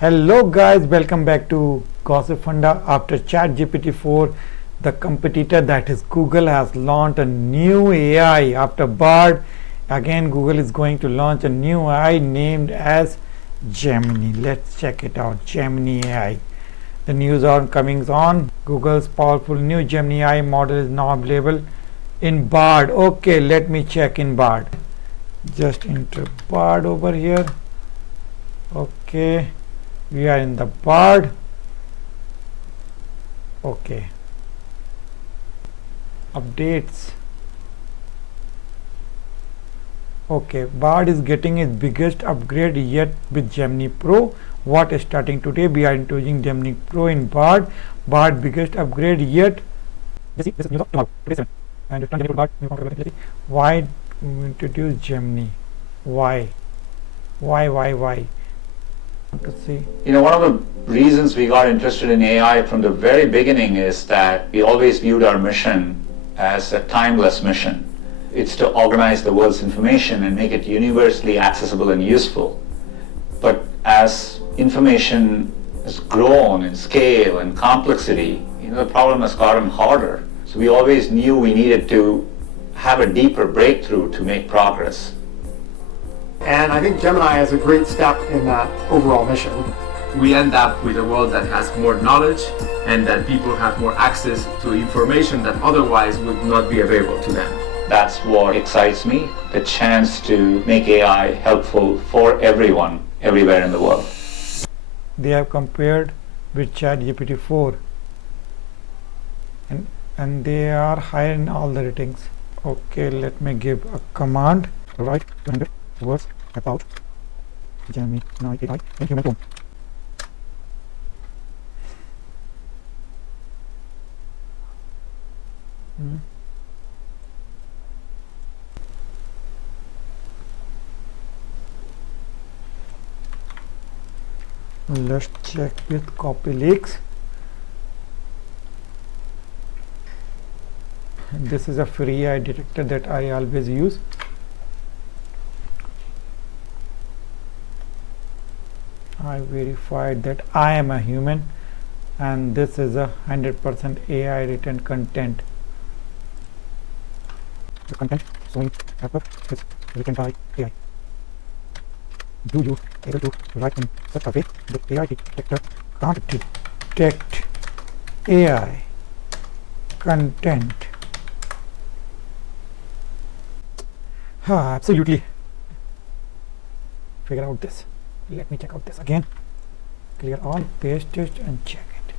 Hello guys, welcome back to Gossipfunda. After ChatGPT 4, the competitor that is Google has launched a new AI. After Bard, again Google is going to launch a new AI named as Gemini. Let's check it out. Gemini AI. The news are coming on. Google's powerful new Gemini AI model is now available in Bard. Okay, let me check in Bard. Just enter Bard over here. Okay, we are in the Bard. Okay, updates. Okay, Bard is getting its biggest upgrade yet with Gemini Pro. What is starting today? We are introducing Gemini Pro in Bard. Bard biggest upgrade yet. This is news of tomorrow, today 7. And return Gemini to Bard. Why introduce Gemini? Why? Let's see. One of the reasons we got interested in AI from the very beginning is that we always viewed our mission as a timeless mission. It's to organize the world's information and make it universally accessible and useful. But as information has grown in scale and complexity, the problem has gotten harder. So we always knew we needed to have a deeper breakthrough to make progress. And I think Gemini is a great step in that overall mission. We end up with a world that has more knowledge and that people have more access to information that otherwise would not be available to them. That's what excites me, the chance to make AI helpful for everyone, everywhere in the world. They have compared with ChatGPT 4 and they are higher in all the ratings. Okay, let me give a command. Write 200 words about Gemini AI in human form. Let's check with copy leaks. This is a free AI detector that I always use. I verified that I am a human and this is a 100% AI written content. The content showing paper is written by AI. Do you able to write in such a way that AI detector can't detect AI content? Absolutely. Figure out this. Let me check out this again. Clear all, paste it and check it.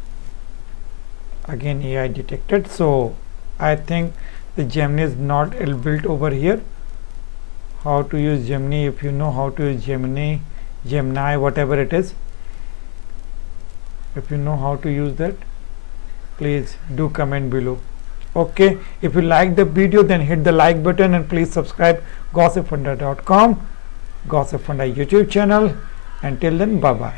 Again AI detected. So I think the Gemini is not built over here. How to use Gemini? If you know how to use Gemini, whatever it is, if you know how to use that, please do comment below. Okay, if you like the video, then hit the like button and please subscribe gossipfunda.com, Gossipfunda YouTube channel. Until then, bye bye.